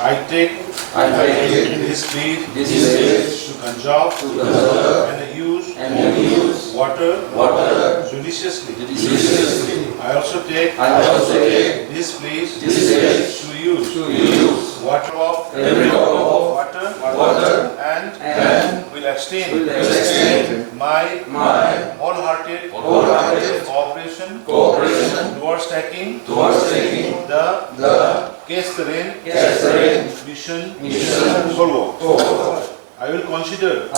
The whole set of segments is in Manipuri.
I take this leave to conserve and use water judiciously. I also take this place to use water of water and will abstain my wholehearted cooperation towards taking the Secretariat mission forward. I will consider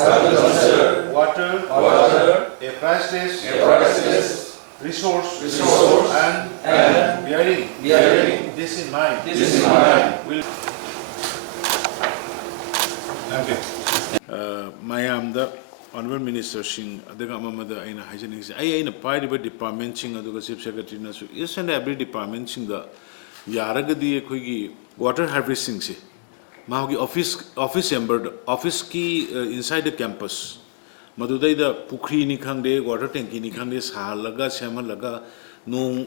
water a priceless resource and bearing this in mind will. Okay. Mayam the Honorable Minister Singh, Adega Mamada in hygienic. I in a private department Singh, Aduga Chief Secretary, yes, and every department Singh the Yaragadi Kuigi water harvesting. Mahagi office member office ki inside the campus. Madudai the Pukri Nikande, water tanki Nikande, Sahalaga, Samalaga, no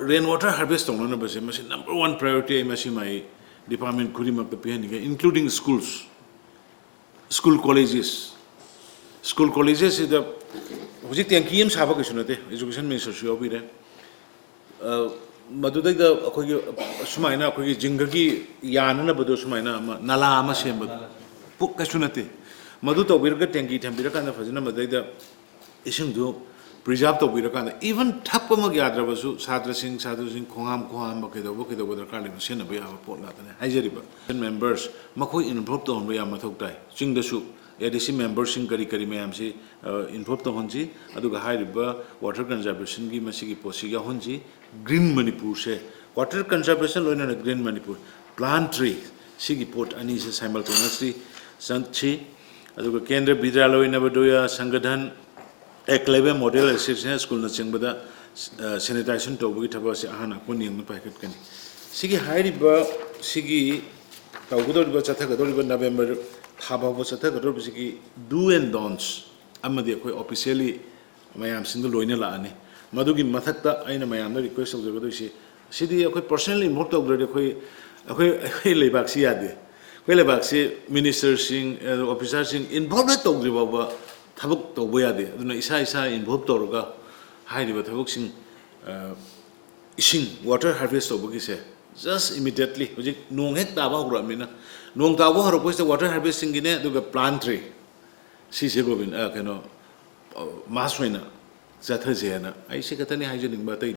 rainwater harvest on number one priority, my department Kurimak the Pianica, including schools, school colleges. School colleges is the Tankium Savakashunate, Education Minister Shiobire. Madudai the Sumaina, Jingaki, Yana, Badu Sumaina, Nalama Shemba, Pukashunate. Maduto Virga Tanki Tambirakan of Fazina Madida Ishim do preserve the Virakana. Even Tapamagadra was Sadra Singh, Koham, Bokedo, with the Kali Machine of Port Latin, Hajariba. Members, Makoi in Propton, we are Matokai, Sing the soup. ADC members in Kari Mayamsi in Propto Honji, Aduga High River, water conservation, Masiki Posiga Honji, Green Manipur, say, water conservation, learn a green Manipur, plant tree, Sigi Port Anisa simultaneously, Sanchi, Aduga Kendra Bidalo in Abadoya, Sangadan, a clever model assistant school, Nachingada, sanitation to Witabas, Ahana, Kuni, and the packet can. Sigi High River, Sigi, Taugudo Bataka, November. Haba was a Takatopsiki do and don'ts. Amadi officially Mayam single Loinelani. Madugi Mathata, I know my request of the Godoshi. City, personally, most of the Lebaxiade. Welebaxi, ministers, officers involved at Togriba, Tabuk to Weade, Isa involved Torga, Heidi, but Tabuxing Ishing, water harvest of Bugise. Just immediately, no head Taba Ramina. No Tabo request the water harvesting in it to the plant tree. Sisibin, Masswina, Zatazena. I see Katani hygienic, but I